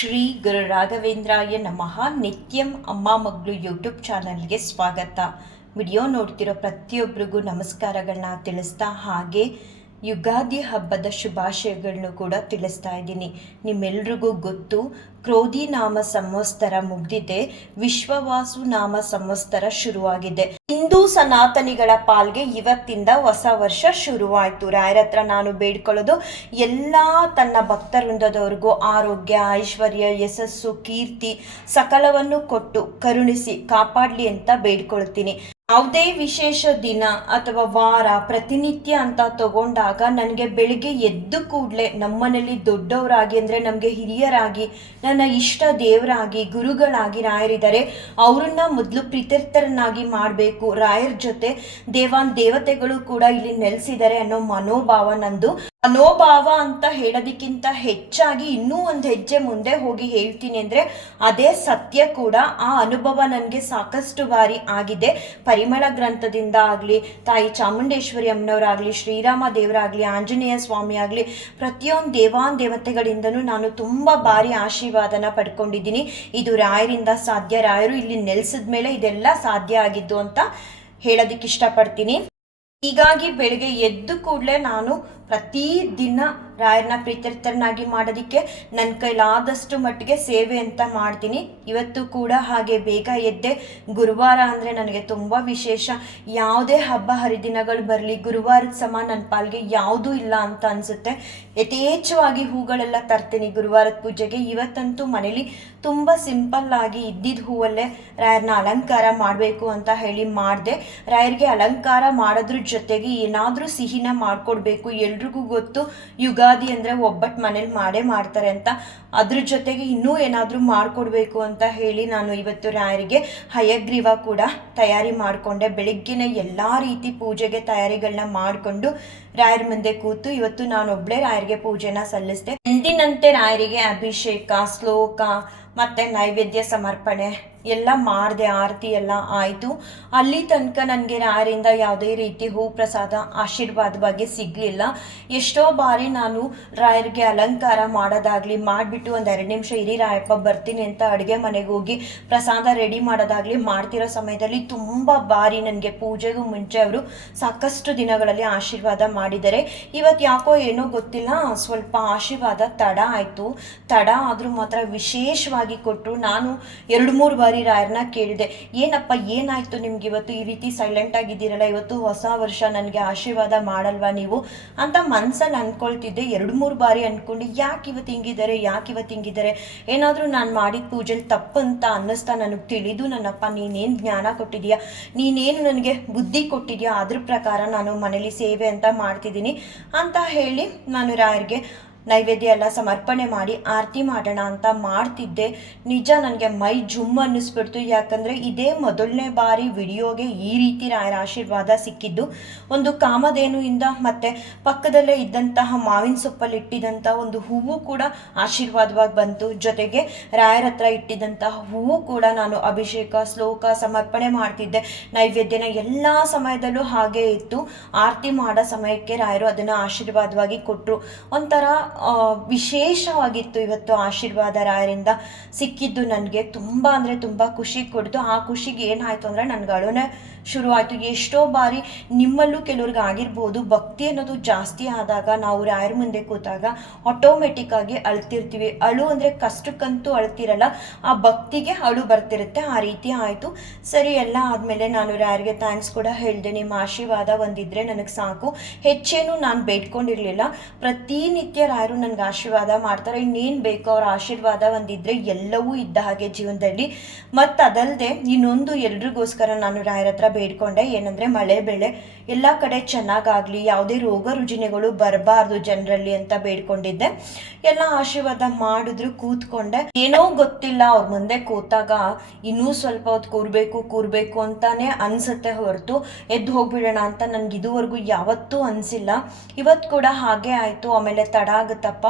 ಶ್ರೀ ಗುರು ರಾಘವೇಂದ್ರಾಯ ನಮಃ. ನಿತ್ಯಂ ಅಮ್ಮ ಮಗಳು ಯೂಟ್ಯೂಬ್ ಚಾನಲ್ಗೆ ಸ್ವಾಗತ. ವಿಡಿಯೋ ನೋಡ್ತಿರೋ ಪ್ರತಿಯೊಬ್ಬರಿಗೂ ನಮಸ್ಕಾರಗಳನ್ನ ತಿಳಿಸ್ತಾ ಹಾಗೆ ಯುಗಾದಿ ಹಬ್ಬದ ಶುಭಾಶಯಗಳನ್ನು ಕೂಡ ತಿಳಿಸ್ತಾ ಇದ್ದೀನಿ. ನಿಮ್ಮೆಲ್ರಿಗೂ ಗೊತ್ತು, ಕ್ರೋಧಿ ನಾಮ ಸಂವತ್ಸರ ಮುಗ್ದಿದೆ. ವಿಶ್ವವಾಸು ನಾಮ ಸಂವತ್ಸರ ಶುರುವಾಗಿದೆ. ಹಿಂದೂ ಸನಾತನಿಗಳ ಪಾಲ್ಗೆ ಇವತ್ತಿಂದ ಹೊಸ ವರ್ಷ ಶುರುವಾಯಿತು. ರಾಯರ ಹತ್ರ ನಾನು ಬೇಡ್ಕೊಳ್ಳೋದು, ಎಲ್ಲ ತನ್ನ ಭಕ್ತವೃಂದದವ್ರಿಗೂ ಆರೋಗ್ಯ, ಐಶ್ವರ್ಯ, ಯಶಸ್ಸು, ಕೀರ್ತಿ ಸಕಲವನ್ನು ಕೊಟ್ಟು ಕರುಣಿಸಿ ಕಾಪಾಡಲಿ ಅಂತ ಬೇಡ್ಕೊಳ್ತೀನಿ. ಯಾವುದೇ ವಿಶೇಷ ದಿನ ಅಥವಾ ವಾರ, ಪ್ರತಿನಿತ್ಯ ಅಂತ ತಗೊಂಡಾಗ ನನಗೆ ಬೆಳಿಗ್ಗೆ ಎದ್ದು ಕೂಡಲೇ ನಮ್ಮನೇಲಿ ದೊಡ್ಡವರಾಗಿ ಅಂದರೆ ನಮಗೆ ಹಿರಿಯರಾಗಿ, ನನ್ನ ಇಷ್ಟ ದೇವರಾಗಿ, ಗುರುಗಳಾಗಿ ರಾಯರಿದ್ದಾರೆ ಅವರನ್ನ ಮೊದಲು ಪ್ರೀತಿರ್ಥರನ್ನಾಗಿ ಮಾಡಬೇಕು. ರಾಯರ ಜೊತೆ ದೇವಾನ್ ದೇವತೆಗಳು ಕೂಡ ಇಲ್ಲಿ ನೆಲೆಸಿದ್ದಾರೆ ಅನ್ನೋ ಮನೋಭಾವ ನಂದು. ಮನೋಭಾವ ಅಂತ ಹೇಳೋದಕ್ಕಿಂತ ಹೆಚ್ಚಾಗಿ ಇನ್ನೂ ಒಂದು ಹೆಜ್ಜೆ ಮುಂದೆ ಹೋಗಿ ಹೇಳ್ತೀನಿ ಅಂದರೆ ಅದೇ ಸತ್ಯ ಕೂಡ ಆ ಅನುಭವ ನನಗೆ ಸಾಕಷ್ಟು ಬಾರಿ ಆಗಿದೆ. ಪರಿಮಳ ಗ್ರಂಥದಿಂದ ಆಗಲಿ, ತಾಯಿ ಚಾಮುಂಡೇಶ್ವರಿ ಅಮ್ಮನವರಾಗಲಿ, ಶ್ರೀರಾಮ ದೇವರಾಗಲಿ, ಆಂಜನೇಯ ಸ್ವಾಮಿ ಆಗಲಿ, ಪ್ರತಿಯೊಂದು ದೇವಾನ್ ದೇವತೆಗಳಿಂದನೂ ನಾನು ತುಂಬ ಬಾರಿ ಆಶೀರ್ವಾದನ ಪಡ್ಕೊಂಡಿದ್ದೀನಿ. ಇದು ರಾಯರಿಂದ ಸಾಧ್ಯ, ರಾಯರು ಇಲ್ಲಿ ನೆಲೆಸಿದ ಮೇಲೆ ಇದೆಲ್ಲ ಸಾಧ್ಯ ಆಗಿದ್ದು ಅಂತ ಹೇಳೋದಕ್ಕೆ ಇಷ್ಟಪಡ್ತೀನಿ. ಹೀಗಾಗಿ ಬೆಳಿಗ್ಗೆ ಎದ್ದು ಕೂಡಲೇ ನಾನು ಪ್ರತಿ ದಿನ ರಾಯರನ್ನ ಪ್ರೀತರ್ಥರನ್ನಾಗಿ ಮಾಡೋದಕ್ಕೆ ನನ್ನ ಕೈಲಾದಷ್ಟು ಮಟ್ಟಿಗೆ ಸೇವೆ ಅಂತ ಮಾಡ್ತೀನಿ. ಇವತ್ತು ಕೂಡ ಹಾಗೆ ಬೇಗ ಎದ್ದೆ ಗುರುವಾರ ಅಂದರೆ ನನಗೆ ತುಂಬ ವಿಶೇಷ. ಯಾವುದೇ ಹಬ್ಬ ಹರಿದಿನಗಳು ಬರಲಿ, ಗುರುವಾರದ ಸಮ ನನ್ನ ಪಾಲ್ಗೆ ಯಾವುದೂ ಇಲ್ಲ ಅಂತ ಅನಿಸುತ್ತೆ. ಯಥೇಚ್ಛವಾಗಿ ಹೂಗಳೆಲ್ಲ ತರ್ತೀನಿ ಗುರುವಾರದ ಪೂಜೆಗೆ. ಇವತ್ತಂತೂ ಮನೇಲಿ ತುಂಬ ಸಿಂಪಲ್ ಆಗಿ ಇದ್ದಿದ್ದ ಹೂವಲ್ಲೇ ರಾಯರನ್ನ ಅಲಂಕಾರ ಮಾಡಬೇಕು ಅಂತ ಹೇಳಿ ಮಾಡಿದೆ. ರಾಯರಿಗೆ ಅಲಂಕಾರ ಮಾಡೋದ್ರ ಜೊತೆಗೆ ಏನಾದರೂ ಸಿಹಿನ ಮಾಡಿಕೊಡ್ಬೇಕು. ಎಲ್ರಿಗೂ ಗೊತ್ತು ಯುಗಾದಿ ಅಂದರೆ ಒಬ್ಬಟ್ಟು ಮನೇಲಿ ಮಾಡೇ ಮಾಡ್ತಾರೆ ಅಂತ. ಅದ್ರ ಜೊತೆಗೆ ಇನ್ನೂ ಏನಾದರೂ ಮಾಡಿಕೊಡ್ಬೇಕು ಅಂತ ಹೇಳಿ ನಾನು ಇವತ್ತು ರಾಯರಿಗೆ ಹಯಗ್ರೀವ ಕೂಡ ತಯಾರಿ ಮಾಡಿಕೊಂಡೆ. ಬೆಳಿಗ್ಗೆನೆ ಎಲ್ಲ ರೀತಿ ಪೂಜೆಗೆ ತಯಾರಿಗಳನ್ನ ಮಾಡಿಕೊಂಡು ರಾಯರ ಮುಂದೆ ಕೂತು ಇವತ್ತು ನಾನೊಬ್ಳೆ ರಾಯರಿಗೆ ಪೂಜೆನ ಸಲ್ಲಿಸಿದೆ. ಎಂದಿನಂತೆ ರಾಯರಿಗೆ ಅಭಿಷೇಕ, ಶ್ಲೋಕ ಮತ್ತೆ ನೈವೇದ್ಯ ಸಮರ್ಪಣೆ ಎಲ್ಲ ಮಾಡಿದೆ ಆರತಿ ಎಲ್ಲ ಆಯಿತು. ಅಲ್ಲಿ ತನಕ ನನಗೆ ಯಾರಿಂದ ಯಾವುದೇ ರೀತಿ ಹೂ ಪ್ರಸಾದ ಆಶೀರ್ವಾದ ಬಗ್ಗೆ ಸಿಗಲಿಲ್ಲ. ಎಷ್ಟೋ ಬಾರಿ ನಾನು ರಾಯರಿಗೆ ಅಲಂಕಾರ ಮಾಡೋದಾಗಲಿ, ಮಾಡಿಬಿಟ್ಟು ಒಂದು ಎರಡು ನಿಮಿಷ ಇರಿ ರಾಯಪ್ಪ, ಬರ್ತೀನಿ ಅಂತ ಅಡುಗೆ ಮನೆಗೆ ಹೋಗಿ ಪ್ರಸಾದ ರೆಡಿ ಮಾಡೋದಾಗಲಿ, ಮಾಡ್ತಿರೋ ಸಮಯದಲ್ಲಿ ತುಂಬ ಬಾರಿ ನನಗೆ ಪೂಜೆಗೂ ಮುಂಚೆ ಅವರು ಸಾಕಷ್ಟು ದಿನಗಳಲ್ಲಿ ಆಶೀರ್ವಾದ ಮಾಡಿದ್ದಾರೆ. ಇವತ್ತು ಯಾಕೋ ಏನೋ ಗೊತ್ತಿಲ್ಲ, ಸ್ವಲ್ಪ ಆಶೀರ್ವಾದ ತಡ ಆಯಿತು. ತಡ ಆದರೂ ಮಾತ್ರ ವಿಶೇಷವಾಗಿ ಕೊಟ್ಟರು ನಾನು ಎರಡು ಮೂರು ಬಾರಿ ರಾಯರನ್ನ ಕೇಳಿದೆ. ಏನಪ್ಪ, ಏನಾಯ್ತು ನಿಮ್ಗೆ ಇವತ್ತು? ಈ ರೀತಿ ಸೈಲೆಂಟ್ ಆಗಿದ್ದೀರಲ್ಲ, ಇವತ್ತು ಹೊಸ ವರ್ಷ ನನಗೆ ಆಶೀರ್ವಾದ ಮಾಡಲ್ವಾ ನೀವು? ಅಂತ ಮನ್ಸಲ್ಲಿ ಅನ್ಕೊಳ್ತಿದ್ದೆ. ಎರಡು ಮೂರು ಬಾರಿ ಅನ್ಕೊಂಡು, ಯಾಕೆ ಇವತ್ತು ಹಿಂಗಿದ್ದಾರೆ? ಯಾಕೆ ಇವತ್ತು ಹಿಂಗಿದ್ದಾರೆ? ಏನಾದರೂ ನಾನು ಮಾಡಿದ ಪೂಜೆಲಿ ತಪ್ಪಂತ ಅನ್ನಿಸ್ತಾ ನನಗೆ ತಿಳಿದು, ನನ್ನಪ್ಪ, ನೀನೇನು ಜ್ಞಾನ ಕೊಟ್ಟಿದ್ಯಾ ನೀನೇನು ನನಗೆ ಬುದ್ಧಿ ಕೊಟ್ಟಿದ್ಯಾ ಅದ್ರ ಪ್ರಕಾರ ನಾನು ಮನೇಲಿ ಸೇವೆ ಅಂತ ಮಾಡ್ತಿದ್ದೀನಿ ಅಂತ ಹೇಳಿ, ನಾನು ರಾಯರಿಗೆ ನೈವೇದ್ಯ ಎಲ್ಲ ಸಮರ್ಪಣೆ ಮಾಡಿ ಆರತಿ ಮಾಡೋಣ ಅಂತ ಮಾಡ್ತಿದ್ದೆ. ನಿಜ ನನಗೆ ಮೈ ಜುಮ್ ಅನ್ನಿಸ್ಬಿಡ್ತು. ಯಾಕಂದರೆ ಇದೇ ಮೊದಲನೇ ಬಾರಿ ವಿಡಿಯೋಗೆ ಈ ರೀತಿ ರಾಯರ ಆಶೀರ್ವಾದ ಸಿಕ್ಕಿದ್ದು. ಒಂದು ಕಾಮಧೇನುವಿಂದ ಮತ್ತು ಪಕ್ಕದಲ್ಲೇ ಇದ್ದಂತಹ ಮಾವಿನ ಸೊಪ್ಪಲ್ಲಿ ಇಟ್ಟಿದ್ದಂಥ ಒಂದು ಹೂವು ಕೂಡ ಆಶೀರ್ವಾದವಾಗಿ ಬಂತು. ಜೊತೆಗೆ ರಾಯರ ಹತ್ರ ಇಟ್ಟಿದಂತಹ ಹೂವು ಕೂಡ ನಾನು ಅಭಿಷೇಕ, ಶ್ಲೋಕ ಸಮರ್ಪಣೆ ಮಾಡ್ತಿದ್ದೆ. ನೈವೇದ್ಯನ ಎಲ್ಲ ಸಮಯದಲ್ಲೂ ಹಾಗೆ ಇತ್ತು. ಆರತಿ ಮಾಡೋ ಸಮಯಕ್ಕೆ ರಾಯರು ಅದನ್ನು ಆಶೀರ್ವಾದವಾಗಿ ಕೊಟ್ಟರು ಒಂಥರ ವಿಶೇಷವಾಗಿತ್ತು ಇವತ್ತು ಆಶೀರ್ವಾದ ರಾಯರಿಂದ ಸಿಕ್ಕಿದ್ದು ನನಗೆ ತುಂಬ ಅಂದರೆ ತುಂಬ ಖುಷಿ ಕೊಡ್ತು. ಆ ಖುಷಿಗೆ ಏನಾಯಿತು ಅಂದರೆ ನನಗೆ ಅಳುನೇ ಶುರುವಾಯಿತು. ಎಷ್ಟೋ ಬಾರಿ ನಿಮ್ಮಲ್ಲೂ ಕೆಲವ್ರಿಗೆ ಆಗಿರ್ಬೋದು, ಭಕ್ತಿ ಅನ್ನೋದು ಜಾಸ್ತಿ ಆದಾಗ ನಾವು ರಾಯರ ಮುಂದೆ ಕೂತಾಗ ಆಟೋಮೆಟಿಕ್ಕಾಗಿ ಅಳ್ತಿರ್ತೀವಿ. ಅಳು ಅಂದರೆ ಕಷ್ಟಕ್ಕಂತೂ ಅಳ್ತಿರಲ್ಲ, ಆ ಭಕ್ತಿಗೆ ಅಳು ಬರ್ತಿರುತ್ತೆ. ಆ ರೀತಿ ಆಯಿತು. ಸರಿ, ಎಲ್ಲ ಆದಮೇಲೆ ನಾನು ರಾಯರಿಗೆ ಥ್ಯಾಂಕ್ಸ್ ಕೂಡ ಹೇಳಿದೆ. ನಿಮ್ಮ ಆಶೀರ್ವಾದ ಒಂದಿದ್ರೆ ನನಗೆ ಸಾಕು. ಹೆಚ್ಚೇನು ನಾನು ಬೇಡ್ಕೊಂಡಿರಲಿಲ್ಲ. ಪ್ರತಿನಿತ್ಯ ರಾಯರು ನನಗೆ ಆಶೀರ್ವಾದ ಮಾಡ್ತಾರೆ, ಇನ್ನೇನು ಬೇಕೋ ಅವ್ರ ಆಶೀರ್ವಾದ ಒಂದಿದ್ರೆ ಎಲ್ಲವೂ ಇದ್ದ ಹಾಗೆ ಜೀವನದಲ್ಲಿ. ಮತ್ತು ಅದಲ್ಲದೆ ಇನ್ನೊಂದು ಎಲ್ರಿಗೋಸ್ಕರ ನಾನು ರಾಯರ ಹತ್ರ ಬೇಡ್ಕೊಂಡೆ ಏನಂದರೆ ಮಳೆ ಬೆಳೆ. ಎಲ್ಲ ಕಡೆ ಚೆನ್ನಾಗಾಗಲಿ, ಯಾವುದೇ ರೋಗ ರುಜಿನಗಳು ಬರಬಾರ್ದು ಜನರಲ್ಲಿ ಅಂತ ಬೇಡ್ಕೊಂಡಿದ್ದೆ. ಎಲ್ಲ ಆಶೀರ್ವಾದ ಮಾಡಿದ್ರು, ಕೂತ್ಕೊಂಡೆ. ಏನೋ ಗೊತ್ತಿಲ್ಲ, ಅವ್ರ ಮುಂದೆ ಕೂತಾಗ ಇನ್ನೂ ಸ್ವಲ್ಪ ಹೊತ್ತು ಕೂರ್ಬೇಕು ಕೂರ್ಬೇಕು ಅಂತಾನೆ ಅನ್ಸುತ್ತೆ ಹೊರತು ಎದ್ದು ಹೋಗ್ಬಿಡೋಣ ಅಂತ ನನಗೆ ಇದುವರೆಗೂ ಯಾವತ್ತೂ ಅನಿಸಿಲ್ಲ. ಇವತ್ತು ಕೂಡ ಹಾಗೆ ಆಯಿತು, ಆಮೇಲೆ ತಡ ಆಗುತ್ತಪ್ಪ.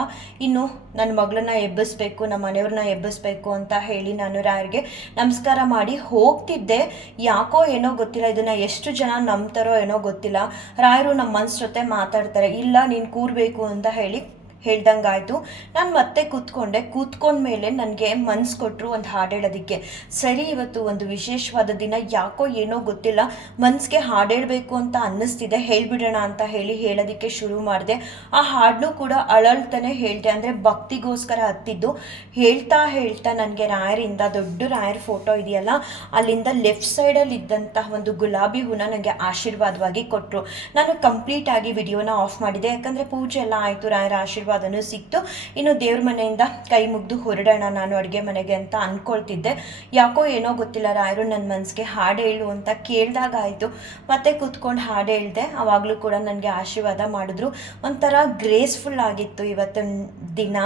ಇನ್ನು ನನ್ನ ಮಗಳನ್ನ ಎಬ್ಬಿಸ್ಬೇಕು, ನಮ್ಮ ಮನೆಯವ್ರನ್ನ ಎಬ್ಬಿಸ್ಬೇಕು ಅಂತ ಹೇಳಿ ನಾನು ರಾಯರಿಗೆ ನಮಸ್ಕಾರ ಮಾಡಿ ಹೋಗ್ತಿದ್ದೆ. ಯಾಕೋ ಏನೋ ಗೊತ್ತಿಲ್ಲ, ಇದನ್ನ ಎಷ್ಟು ಜನ ನಂಬ್ತಾರೋ ಏನೋ ಗೊತ್ತಿಲ್ಲ. ರಾಯರು ನಮ್ಮ ಮನ್ಸ್ ಜೊತೆ ಮಾತಾಡ್ತಾರೆ. ಇಲ್ಲ, ನೀನು ಕೂರಬೇಕು ಅಂತ ಹೇಳಿ ಹೇಳ್ದಂಗಾಯ್ತು. ನಾನು ಮತ್ತೆ ಕೂತ್ಕೊಂಡೆ. ಕೂತ್ಕೊಂಡ್ಮೇಲೆ ನನಗೆ ಮನ್ಸು ಕೊಟ್ಟರು ಒಂದು ಹಾಡು ಹೇಳೋದಕ್ಕೆ. ಸರಿ, ಇವತ್ತು ಒಂದು ವಿಶೇಷವಾದ ದಿನ, ಯಾಕೋ ಏನೋ ಗೊತ್ತಿಲ್ಲ. ಮನ್ಸಿಗೆ ಹಾಡು ಹೇಳಬೇಕು ಅಂತ ಅನ್ನಿಸ್ತಿದೆ. ಹೇಳಿಬಿಡೋಣ ಅಂತ ಹೇಳಿ ಹೇಳೋದಕ್ಕೆ ಶುರು ಮಾಡಿದೆ. ಆ ಹಾಡನ್ನು ಕೂಡ ಅಳಲ್ತಾನೆ ಹೇಳಿದೆ. ಅಂದರೆ ಭಕ್ತಿಗೋಸ್ಕರ ಹತ್ತಿದ್ದು. ಹೇಳ್ತಾ ಹೇಳ್ತಾ ನನಗೆ ರಾಯರಿಂದ, ದೊಡ್ಡ ರಾಯರ್ ಫೋಟೋ ಇದೆಯಲ್ಲ, ಅಲ್ಲಿಂದ ಲೆಫ್ಟ್ ಸೈಡಲ್ಲಿ ಇದ್ದಂತಹ ಒಂದು ಗುಲಾಬಿ ಹೂನ ನನಗೆ ಆಶೀರ್ವಾದವಾಗಿ ಕೊಟ್ಟರು ನಾನು ಕಂಪ್ಲೀಟ್ ಆಗಿ ವಿಡಿಯೋನ ಆಫ್ ಮಾಡಿದೆ. ಯಾಕಂದರೆ ಪೂಜೆ ಎಲ್ಲ ಆಯಿತು, ರಾಯರ ಆಶೀರ್ವಾದನೂ ಸಿಕ್ತು. ಇನ್ನು ದೇವ್ರ ಮನೆಯಿಂದ ಕೈ ಮುಗ್ದು ಹೊರಡೋಣ, ನಾನು ಅಡುಗೆ ಮನೆಗೆ ಅಂತ ಅಂದ್ಕೊಳ್ತಿದ್ದೆ ಯಾಕೋ ಏನೋ ಗೊತ್ತಿಲ್ಲ, ರಾಯರು ನನ್ನ ಮನಸ್ಸಿಗೆ ಹಾಡು ಹೇಳು ಅಂತ ಕೇಳಿದಾಗ ಆಯಿತು. ಮತ್ತೆ ಕೂತ್ಕೊಂಡು ಹಾಡು ಹೇಳಿದೆ. ಆವಾಗಲೂ ಕೂಡ ನನಗೆ ಆಶೀರ್ವಾದ ಮಾಡಿದ್ರು. ಒಂಥರ ಗ್ರೇಸ್ಫುಲ್ ಆಗಿತ್ತು ಇವತ್ತಿನ ದಿನ.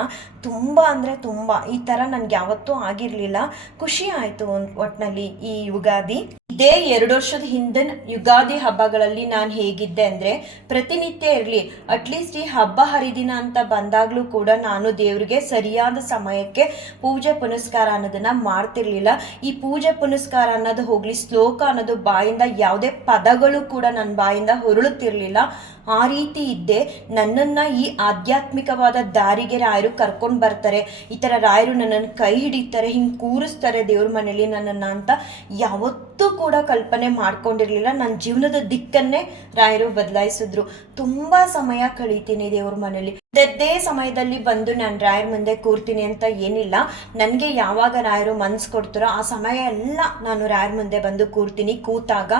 ತುಂಬ ಅಂದರೆ ತುಂಬ. ಈ ಥರ ನನಗೆ ಯಾವತ್ತೂ ಆಗಿರಲಿಲ್ಲ. ಖುಷಿ ಆಯಿತು ಒಟ್ಟಿನಲ್ಲಿ ಈ ಯುಗಾದಿ. ಇದೇ ಎರಡು ವರ್ಷದ ಹಿಂದಿನ ಯುಗಾದಿ ಹಬ್ಬಗಳಲ್ಲಿ ನಾನು ಹೇಗಿದ್ದೆ ಅಂದರೆ ಪ್ರತಿನಿತ್ಯ ಇರಲಿ ಅಟ್ಲೀಸ್ಟ್ ಈ ಹಬ್ಬ ಹರಿದಿನ ಅಂತ ಬಂದಾಗಲೂ ಕೂಡ ನಾನು ದೇವರಿಗೆ ಸರಿಯಾದ ಸಮಯಕ್ಕೆ ಪೂಜೆ ಪುನಸ್ಕಾರ ಅನ್ನೋದನ್ನ ಮಾಡ್ತಿರ್ಲಿಲ್ಲ. ಈ ಪೂಜೆ ಪುನಸ್ಕಾರ ಅನ್ನೋದು ಹೋಗಲಿ, ಶ್ಲೋಕ ಅನ್ನೋದು ಬಾಯಿಂದ ಯಾವುದೇ ಪದಗಳು ಕೂಡ ನನ್ನ ಬಾಯಿಂದ ಹೊರಳುತ್ತಿರಲಿಲ್ಲ. ಆ ರೀತಿ ಇದ್ದೆ ನನ್ನನ್ನು ಈ ಆಧ್ಯಾತ್ಮಿಕವಾದ ದಾರಿಗೆ ರಾಯರು ಕರ್ಕೊಂಡು ಬರ್ತಾರೆ. ಈ ಥರ ರಾಯರು ನನ್ನನ್ನು ಕೈ ಹಿಡಿತಾರೆ, ಹಿಂಗೆ ಕೂರಿಸ್ತಾರೆ ದೇವ್ರ ಮನೇಲಿ ನನ್ನನ್ನು ಅಂತ. ಯಾವತ್ತೂ ಕೂಡ ಕಲ್ಪನೆ ಮಾಡ್ಕೊಂಡಿರಲಿಲ್ಲ. ನನ್ನ ಜೀವನದ ದಿಕ್ಕನ್ನೇ ರಾಯರು ಬದಲಾಯಿಸಿದ್ರು. ತುಂಬ ಸಮಯ ಕಳೀತೀನಿ ದೇವ್ರ ಮನೇಲಿ. ಅದೇ ಸಮಯದಲ್ಲಿ ಬಂದು ನಾನು ರಾಯರ್ ಮುಂದೆ ಕೂರ್ತೀನಿ ಅಂತ ಏನಿಲ್ಲ. ನನಗೆ ಯಾವಾಗ ರಾಯರು ಮನ್ಸು ಕೊಡ್ತಾರೋ ಆ ಸಮಯ ಎಲ್ಲ ನಾನು ರಾಯರ್ ಮುಂದೆ ಬಂದು ಕೂರ್ತೀನಿ. ಕೂತಾಗ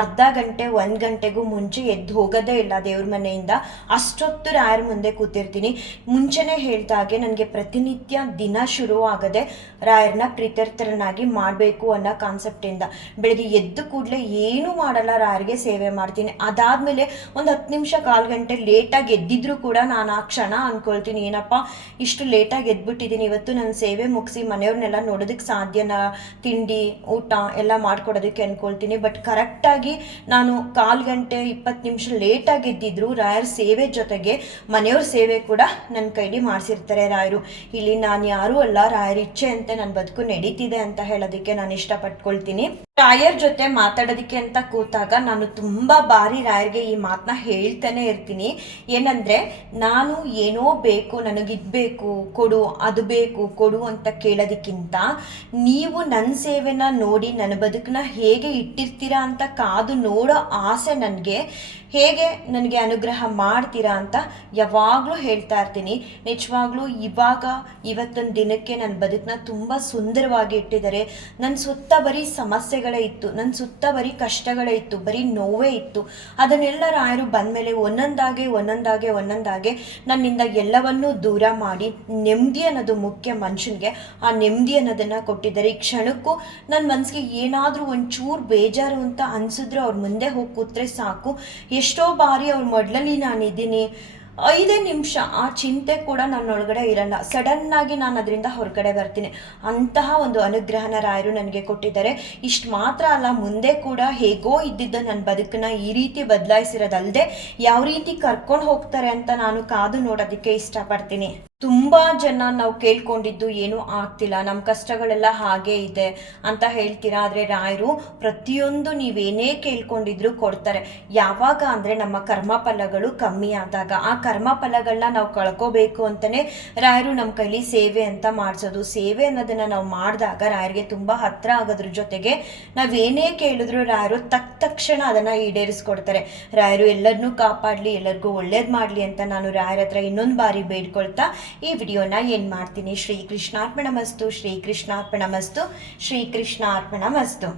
ಅರ್ಧ ಗಂಟೆ, ಒಂದು ಗಂಟೆಗೂ ಮುಂಚೆ ಎದ್ದು ಹೋಗೋದೇ ಇಲ್ಲ ದೇವ್ರ ಮನೆಯಿಂದ. ಅಷ್ಟೊತ್ತು ರಾಯರ್ ಮುಂದೆ ಕೂತಿರ್ತೀನಿ. ಮುಂಚೆನೇ ಹೇಳ್ದಾಗೆ ನನಗೆ ಪ್ರತಿನಿತ್ಯ ದಿನ ಶುರು ಆಗದೆ ರಾಯರ್ನ ಪ್ರೀತ್ಯರ್ಥರನ್ನಾಗಿ ಮಾಡಬೇಕು ಅನ್ನೋ ಕಾನ್ಸೆಪ್ಟಿಂದ ಬೆಳಗ್ಗೆ ಎದ್ದು ಕೂಡಲೇ ಏನೂ ಮಾಡಲ್ಲ, ರಾಯರಿಗೆ ಸೇವೆ ಮಾಡ್ತೀನಿ. ಅದಾದಮೇಲೆ ಒಂದು ಹತ್ತು ನಿಮಿಷ, ಕಾಲು ಗಂಟೆ ಲೇಟಾಗಿ ಎದ್ದಿದ್ರು ಕೂಡ ನಾನು ಆ ಅನ್ಕೊಳ್ತೀನಿ. ಏನಪ್ಪ, ಇಷ್ಟು ಲೇಟಾಗಿ ಎದ್ಬಿಟ್ಟಿದ್ದೀನಿ ಇವತ್ತು ನನ್ನ ಸೇವೆ ಮುಗಿಸಿ ಮನೆಯವ್ರನ್ನೆಲ್ಲ ನೋಡೋದಕ್ಕೆ ಸಾಧ್ಯನಾ? ತಿಂಡಿ, ಊಟ ಎಲ್ಲ ಮಾಡ್ಕೊಡೋದಕ್ಕೆ ಅನ್ಕೊಳ್ತೀನಿ. ಬಟ್ ಕರೆಕ್ಟಾಗಿ ನಾನು ಕಾಲು ಗಂಟೆ ಇಪ್ಪತ್ತು ನಿಮಿಷ ಲೇಟಾಗಿ ಎದ್ದಿದ್ರು, ರಾಯರ್ ಸೇವೆ ಜೊತೆಗೆ ಮನೆಯವ್ರ ಸೇವೆ ಕೂಡ ನನ್ನ ಕೈಲಿ ಮಾಡಿಸಿರ್ತಾರೆ ರಾಯರು. ಇಲ್ಲಿ ನಾನು ಯಾರೂ ಅಲ್ಲ, ರಾಯರ ಇಚ್ಛೆ ಅಂತ ನನ್ನ ಬದುಕು ನಡೀತಿದೆ ಅಂತ ಹೇಳೋದಕ್ಕೆ ನಾನು ಇಷ್ಟಪಟ್ಕೊಳ್ತೀನಿ. ರಾಯರ್ ಜೊತೆ ಮಾತಾಡೋದಕ್ಕೆ ಅಂತ ಕೂತಾಗ ನಾನು ತುಂಬ ಬಾರಿ ರಾಯರ್ಗೆ ಈ ಮಾತನ್ನ ಹೇಳ್ತಾನೆ ಇರ್ತೀನಿ. ಏನಂದರೆ, ನಾನು ಏನೋ ಬೇಕು, ನನಗಿದ್ ಬೇಕು, ಕೊಡು, ಅದು ಬೇಕು, ಕೊಡು ಅಂತ ಕೇಳೋದಕ್ಕಿಂತ ನೀವು ನನ್ನ ಸೇವೆನ ನೋಡಿ, ನನ್ನ ಬದುಕನ್ನ ಹೇಗೆ ಇಟ್ಟಿರ್ತೀರಾ ಅಂತ ಕಾದು ನೋಡೋ ಆಸೆ ನನಗೆ ಹೇಗೆ ನನಗೆ ಅನುಗ್ರಹ ಮಾಡ್ತೀರಾ ಅಂತ ಯಾವಾಗಲೂ ಹೇಳ್ತಾ ಇರ್ತೀನಿ. ನಿಜವಾಗ್ಲೂ ಇವಾಗ ಇವತ್ತೊಂದು ದಿನಕ್ಕೆ ನನ್ನ ಬದುಕನ್ನ ತುಂಬ ಸುಂದರವಾಗಿ ಇಟ್ಟಿದ್ದಾರೆ. ನನ್ನ ಸುತ್ತ ಬರೀ ಸಮಸ್ಯೆಗಳೇ ಇತ್ತು. ನನ್ನ ಸುತ್ತ ಬರೀ ಕಷ್ಟಗಳೇ ಇತ್ತು. ಬರೀ ನೋವೇ ಇತ್ತು. ಅದನ್ನೆಲ್ಲ ರಾಯರು ಬಂದಮೇಲೆ ಒಂದೊಂದಾಗೆ ಒಂದೊಂದಾಗೆ ಒಂದೊಂದಾಗೆ ನನ್ನಿಂದ ಎಲ್ಲವನ್ನೂ ದೂರ ಮಾಡಿ ನೆಮ್ಮದಿ ಅನ್ನೋದು ಮುಖ್ಯ ಮನುಷ್ಯನಿಗೆ. ಆ ನೆಮ್ಮದಿ ಅನ್ನೋದನ್ನು ಕೊಟ್ಟಿದ್ದಾರೆ. ಈ ಕ್ಷಣಕ್ಕೂ ನನ್ನ ಮನಸ್ಸಿಗೆ ಏನಾದರೂ ಒಂಚೂರು ಬೇಜಾರು ಅಂತ ಅನಿಸಿದ್ರೆ ಅವ್ರ ಮುಂದೆ ಹೋಗಿ ಕೂತ್ರೆ ಸಾಕು. ಎಷ್ಟೋ ಬಾರಿ ಅವ್ರ ಮೊದಲಲ್ಲಿ ನಾನಿದ್ದೀನಿ. ಐದೇ ನಿಮಿಷ ಆ ಚಿಂತೆ ಕೂಡ ನನ್ನೊಳಗಡೆ ಇರಲ್ಲ. ಸಡನ್ನಾಗಿ ನಾನು ಅದರಿಂದ ಹೊರಗಡೆ ಬರ್ತೀನಿ. ಅಂತಹ ಒಂದು ಅನುಗ್ರಹನ ರಾಯರು ನನಗೆ ಕೊಟ್ಟಿದ್ದಾರೆ. ಇಷ್ಟು ಮಾತ್ರ ಅಲ್ಲ, ಮುಂದೆ ಕೂಡ ಹೇಗೋ ಇದ್ದಿದ್ದ ನನ್ನ ಬದುಕನ್ನ ಈ ರೀತಿ ಬದಲಾಯಿಸಿರೋದಲ್ಲದೆ ಯಾವ ರೀತಿ ಕರ್ಕೊಂಡು ಹೋಗ್ತಾರೆ ಅಂತ ನಾನು ಕಾದು ನೋಡೋದಕ್ಕೆ ಇಷ್ಟಪಡ್ತೀನಿ. ತುಂಬ ಜನ ನಾವು ಕೇಳ್ಕೊಂಡಿದ್ದು ಏನೂ ಆಗ್ತಿಲ್ಲ ನಮ್ಮ ಕಷ್ಟಗಳೆಲ್ಲ ಹಾಗೆ ಇದೆ ಅಂತ ಹೇಳ್ತೀರಾ? ಆದರೆ ರಾಯರು, ಪ್ರತಿಯೊಂದು ನೀವೇನೇ ಕೇಳ್ಕೊಂಡಿದ್ರು ಕೊಡ್ತಾರೆ. ಯಾವಾಗ ಅಂದರೆ ನಮ್ಮ ಕರ್ಮಫಲಗಳು ಕಮ್ಮಿ ಆದಾಗ. ಆ ಕರ್ಮಫಲಗಳನ್ನ ನಾವು ಕಳ್ಕೋಬೇಕು ಅಂತಲೇ ರಾಯರು ನಮ್ಮ ಕೈಲಿ ಸೇವೆ ಅಂತ ಮಾಡಿಸೋದು. ಸೇವೆ ಅನ್ನೋದನ್ನು ನಾವು ಮಾಡಿದಾಗ ರಾಯರಿಗೆ ತುಂಬ ಹತ್ರ ಆಗೋದ್ರ ಜೊತೆಗೆ ನಾವೇನೇ ಕೇಳಿದ್ರು ರಾಯರು ತಕ್ಕ ತಕ್ಷಣ ಅದನ್ನು ಈಡೇರಿಸ್ಕೊಡ್ತಾರೆ. ರಾಯರು ಎಲ್ಲರನ್ನೂ ಕಾಪಾಡಲಿ, ಎಲ್ಲರಿಗೂ ಒಳ್ಳೇದು ಮಾಡಲಿ ಅಂತ ನಾನು ರಾಯರ ಹತ್ರ ಇನ್ನೊಂದು ಬಾರಿ ಬೇಡ್ಕೊಳ್ತಾ ಈ ವಿಡಿಯೋನ ಏನು ಮಾಡ್ತೀನಿ? ಶ್ರೀ ಕೃಷ್ಣಾರ್ಪಣ ಮಸ್ತು ಶ್ರೀ ಕೃಷ್ಣಾರ್ಪಣ ಮಸ್ತು ಶ್ರೀ ಕೃಷ್ಣಾರ್ಪಣ ಮಸ್ತು